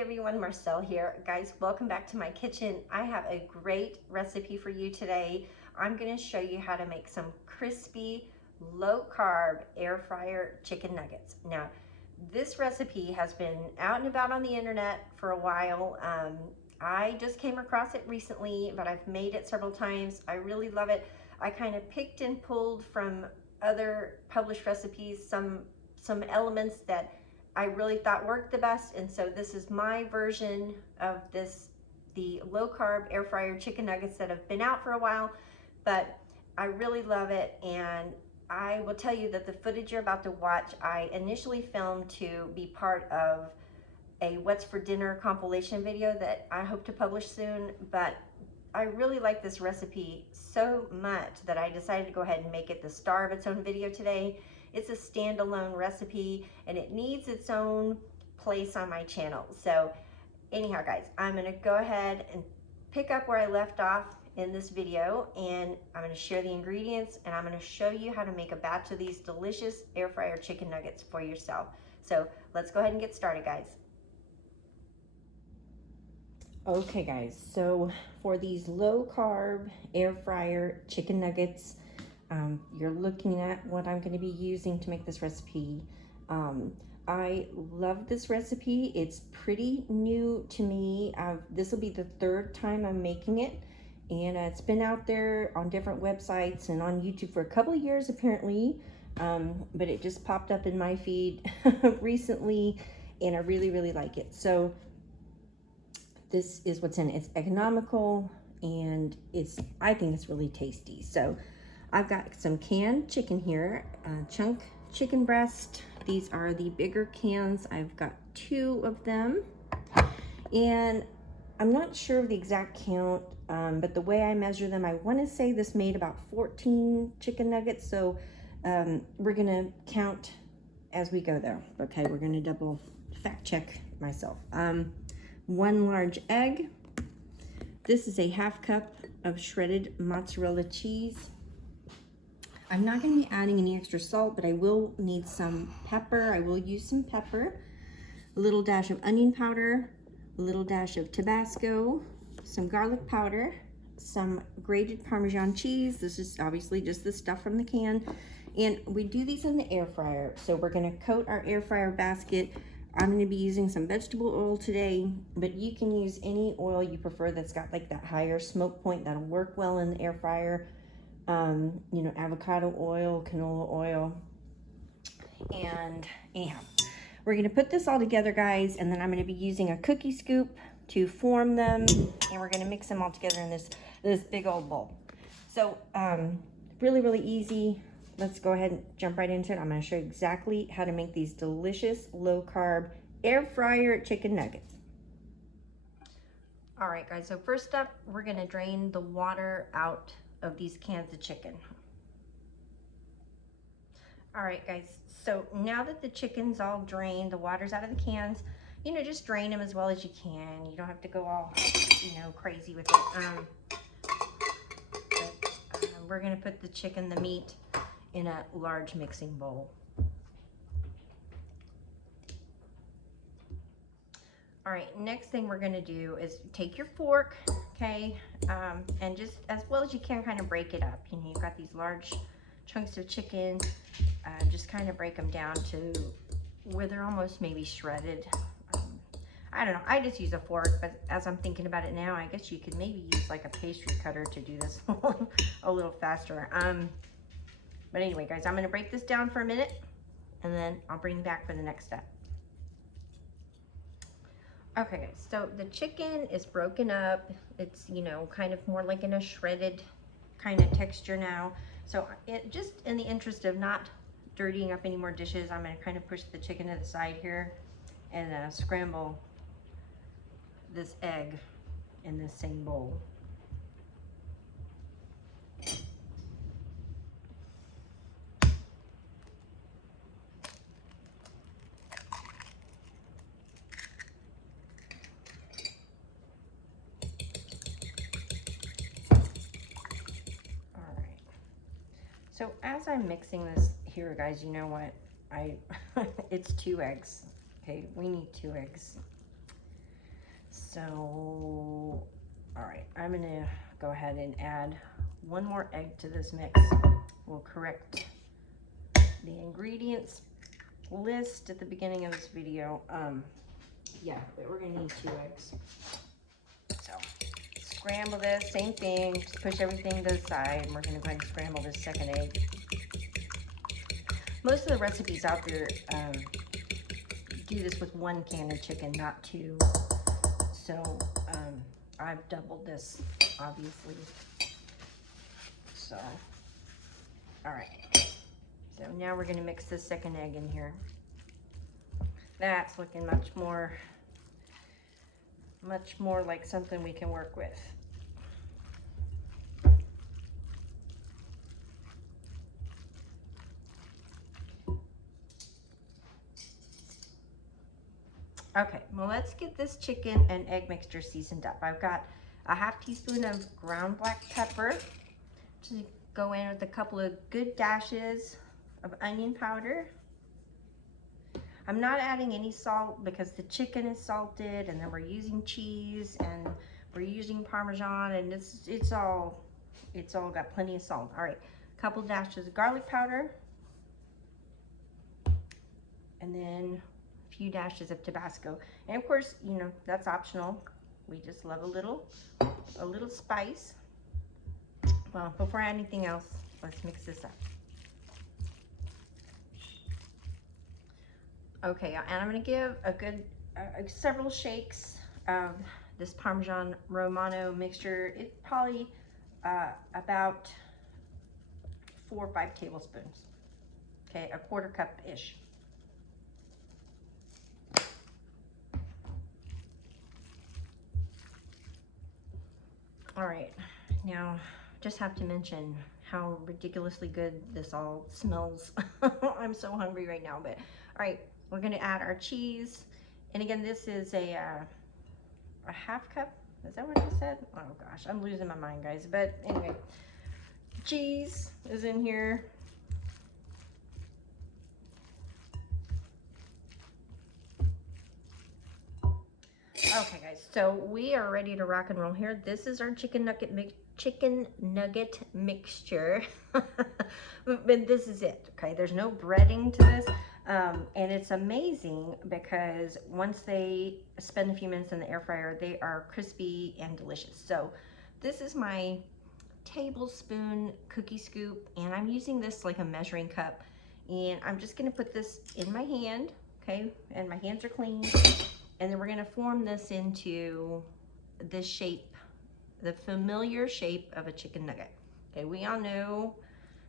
everyone, Marcel here. Guys, welcome back to my kitchen. I have a great recipe for you today. I'm going to show you how to make some crispy, low-carb air fryer chicken nuggets. Now, this recipe has been out and about on the internet for a while. I just came across it recently, but I've made it several times. I really love it. I kind of picked and pulled from other published recipes some elements that I really thought worked the best, and so this is my version of the low carb air fryer chicken nuggets that have been out for a while, but I really love it. And I will tell you that the footage you're about to watch, I initially filmed to be part of a What's for Dinner compilation video that I hope to publish soon, but I really like this recipe so much that I decided to go ahead and make it the star of its own video today. It's a standalone recipe and it needs its own place on my channel. So anyhow, guys, I'm gonna go ahead and pick up where I left off in this video, and I'm gonna share the ingredients and I'm gonna show you how to make a batch of these delicious air fryer chicken nuggets for yourself. So let's go ahead and get started, guys. Okay guys, so for these low carb air fryer chicken nuggets, you're looking at what I'm going to be using to make this recipe. I love this recipe. It's pretty new to me. This will be the third time I'm making it, and it's been out there on different websites and on YouTube for a couple of years apparently, but it just popped up in my feed recently, and I really like it. So this is what's in it. It's economical, and I think it's really tasty. So I've got some canned chicken here, chunk chicken breast. These are the bigger cans. I've got 2 of them, and I'm not sure of the exact count, but the way I measure them, I want to say this made about 14 chicken nuggets. So we're gonna count as we go there. Okay, we're gonna double fact check myself. 1 large egg. This is a 1/2 cup of shredded mozzarella cheese. I'm not going to be adding any extra salt, but I will need some pepper. I will use some pepper, a little dash of onion powder, a little dash of Tabasco, some garlic powder, some grated Parmesan cheese. This is obviously just the stuff from the can. And we do these in the air fryer. So we're going to coat our air fryer basket. I'm going to be using some vegetable oil today, but you can use any oil you prefer that's got like that higher smoke point. That'll work well in the air fryer. You know, avocado oil, canola oil. And anyhow, we're going to put this all together, guys, and then I'm going to be using a cookie scoop to form them, and we're going to mix them all together in this big old bowl. So really easy. Let's go ahead and jump right into it. I'm going to show you exactly how to make these delicious low carb air fryer chicken nuggets. All right, guys, so first up, we're going to drain the water out of these cans of chicken. All right, guys, so now that the chicken's all drained, the water's out of the cans, you know, just drain them as well as you can. You don't have to go all, you know, crazy with it. We're gonna put the meat in a large mixing bowl. All right, next thing we're gonna do is take your fork, okay, and just as well as you can kind of break it up. You know, you've got these large chunks of chicken, just kind of break them down to where they're almost maybe shredded. I don't know, I just use a fork, but as I'm thinking about it now, I guess you could maybe use like a pastry cutter to do this a little faster. But anyway, guys, I'm gonna break this down for a minute, and then I'll bring you back for the next step. Okay, guys, so the chicken is broken up. It's, you know, kind of more like in a shredded kind of texture now. So it just in the interest of not dirtying up any more dishes, I'm going to kind of push the chicken to the side here and scramble this egg in this same bowl. So as I'm mixing this here, guys, you know what? It's 2 eggs. Okay, we need 2 eggs. So, all right, I'm gonna go ahead and add one more egg to this mix. We'll correct the ingredients list at the beginning of this video. Yeah, but we're gonna need 2 eggs. So, scramble this, same thing, just push everything to the side, and we're gonna go ahead and scramble this second egg. Most of the recipes out there do this with 1 can of chicken, not 2. So I've doubled this, obviously. So, all right. So now we're gonna mix this second egg in here. That's looking much more like something we can work with. Okay, well, let's get this chicken and egg mixture seasoned up. I've got a ½ teaspoon of ground black pepper to go in with a couple of good dashes of onion powder. I'm not adding any salt because the chicken is salted, and then we're using cheese and we're using Parmesan, and it's all got plenty of salt. All right, a couple dashes of garlic powder, and then a few dashes of Tabasco. And of course, you know, that's optional. We just love a little spice. Well, before anything else, let's mix this up. Okay, and I'm gonna give a good several shakes of this Parmesan Romano mixture. It's probably about 4 or 5 tablespoons. Okay, a 1/4 cup-ish. All right, now just have to mention how ridiculously good this all smells. I'm so hungry right now, but all right, we're gonna add our cheese. And again, this is a ½ cup. Is that what I said? Oh gosh, I'm losing my mind, guys. But anyway, cheese is in here. Okay, guys, so we are ready to rock and roll here. This is our chicken nugget mixture. But this is it, okay? There's no breading to this. And it's amazing because once they spend a few minutes in the air fryer, they are crispy and delicious. So this is my tablespoon cookie scoop, and I'm using this like a measuring cup. And I'm just gonna put this in my hand, okay? And my hands are clean. And then we're gonna form this into this shape, the familiar shape of a chicken nugget. Okay, we all know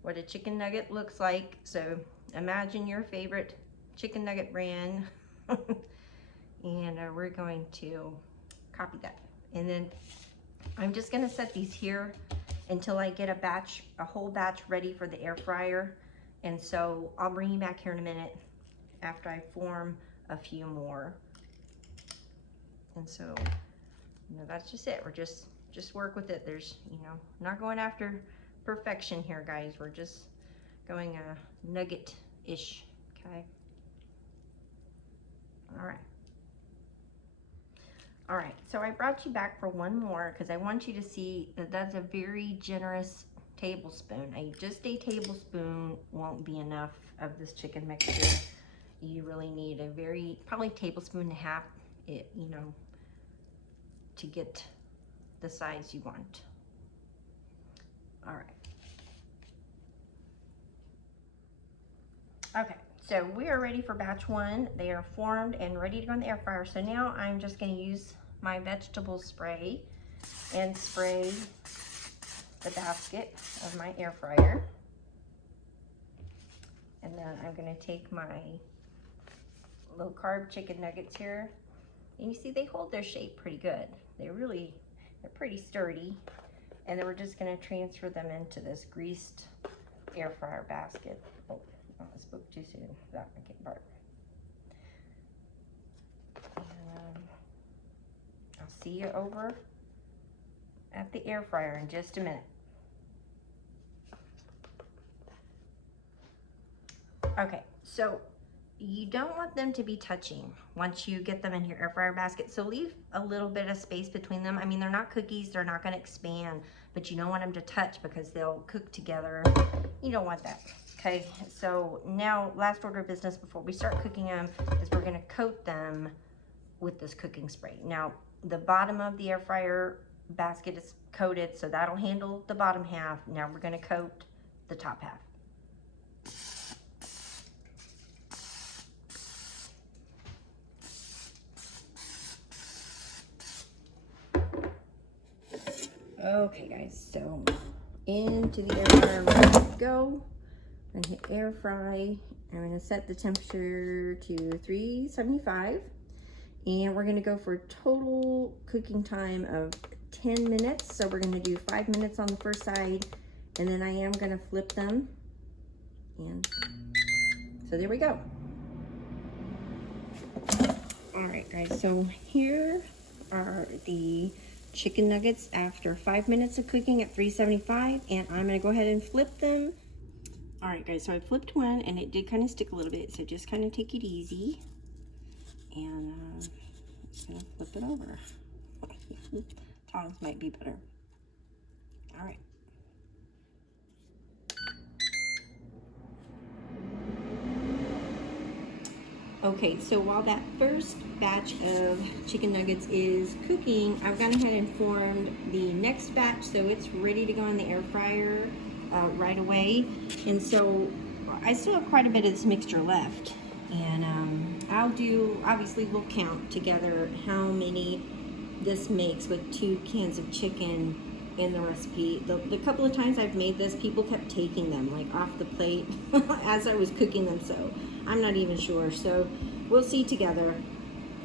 what a chicken nugget looks like, so imagine your favorite chicken nugget brand. And we're going to copy that. And then I'm just gonna set these here until I get a whole batch ready for the air fryer. And so I'll bring you back here in a minute after I form a few more. And so, you know, that's just it. We're just work with it. There's, you know, not going after perfection here, guys. We're just going nugget-ish, okay? All right. All right, so I brought you back for one more because I want you to see that that's a very generous tablespoon. Just a tablespoon won't be enough of this chicken mixture. You really need a probably tablespoon and a half, you know, to get the size you want. All right. Okay, so we are ready for batch 1. They are formed and ready to go in the air fryer. So now I'm just going to use my vegetable spray and spray the basket of my air fryer. And then I'm going to take my low carb chicken nuggets here. And you see they hold their shape pretty good. They're pretty sturdy. And then we're just going to transfer them into this greased air fryer basket. Oh, I spoke too soon. That became part. And I'll see you over at the air fryer in just a minute. Okay, so you don't want them to be touching once you get them in your air fryer basket. So leave a little bit of space between them. I mean, they're not cookies, they're not gonna expand, but you don't want them to touch because they'll cook together. You don't want that, okay? So now, last order of business before we start cooking them is we're gonna coat them with this cooking spray. Now, the bottom of the air fryer basket is coated, so that'll handle the bottom half. Now we're gonna coat the top half. Okay guys, so into the air fryer we go. I'm gonna hit air fry. I'm gonna set the temperature to 375. And we're gonna go for a total cooking time of 10 minutes. So we're gonna do 5 minutes on the first side, and then I am gonna flip them. And so there we go. All right guys, so here are the chicken nuggets after 5 minutes of cooking at 375, and I'm gonna go ahead and flip them. All right guys, so I flipped one and it did kind of stick a little bit, so just kind of take it easy. And I'm gonna flip it over. Tongs might be better. All right. Okay, so while that first batch of chicken nuggets is cooking, I've gone ahead and formed the next batch, so it's ready to go in the air fryer right away. And so I still have quite a bit of this mixture left. And obviously we'll count together how many this makes with 2 cans of chicken in the recipe. The couple of times I've made this, people kept taking them like off the plate as I was cooking them, so I'm not even sure. So we'll see together.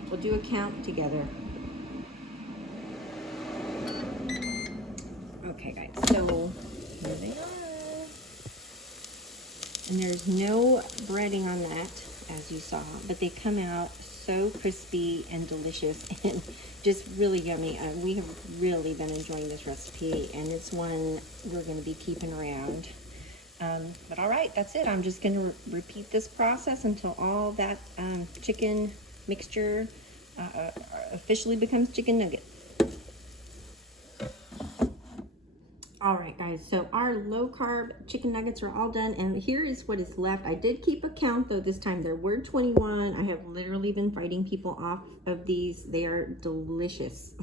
We'll do a count together. Okay guys, so here they are. And there's no breading on that, as you saw, but they come out so crispy and delicious and just really yummy. We have really been enjoying this recipe, and it's one we're going to be keeping around. But all right, that's it. I'm just going to repeat this process until all that chicken mixture officially becomes chicken nuggets. All right guys, so our low carb chicken nuggets are all done, and here is what is left. I did keep a count though this time. There were 21. I have literally been fighting people off of these. They are delicious.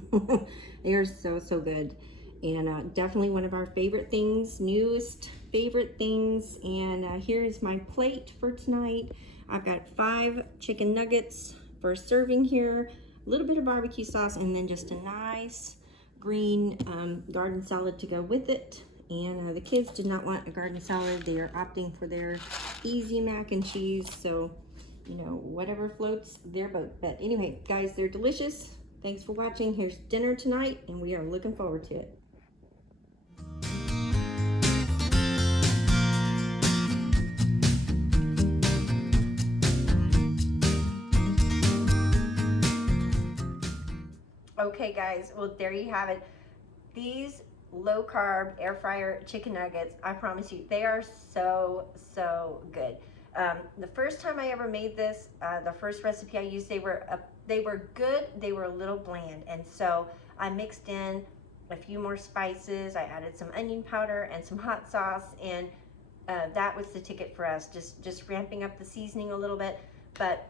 They are so good, and definitely one of our favorite things, newest favorite things. And here is my plate for tonight. I've got 5 chicken nuggets for serving here, a little bit of barbecue sauce, and then just a nice green garden salad to go with it. And the kids did not want a garden salad. They are opting for their easy mac and cheese, so you know, whatever floats their boat. But anyway guys, they're delicious. Thanks for watching. Here's dinner tonight, and we are looking forward to it. Okay guys, well there you have it. These low carb air fryer chicken nuggets, I promise you, they are so good. The first time I ever made this, the first recipe I used, they were good, they were a little bland, and so I mixed in a few more spices. I added some onion powder and some hot sauce, and that was the ticket for us, just ramping up the seasoning a little bit. But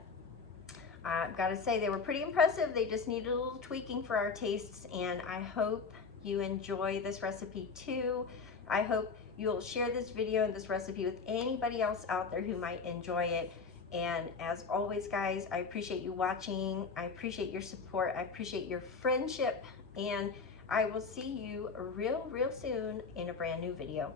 I've got to say, they were pretty impressive. They just needed a little tweaking for our tastes, and I hope you enjoy this recipe too. I hope you'll share this video and this recipe with anybody else out there who might enjoy it. And as always guys, I appreciate you watching. I appreciate your support. I appreciate your friendship, and I will see you real soon in a brand new video.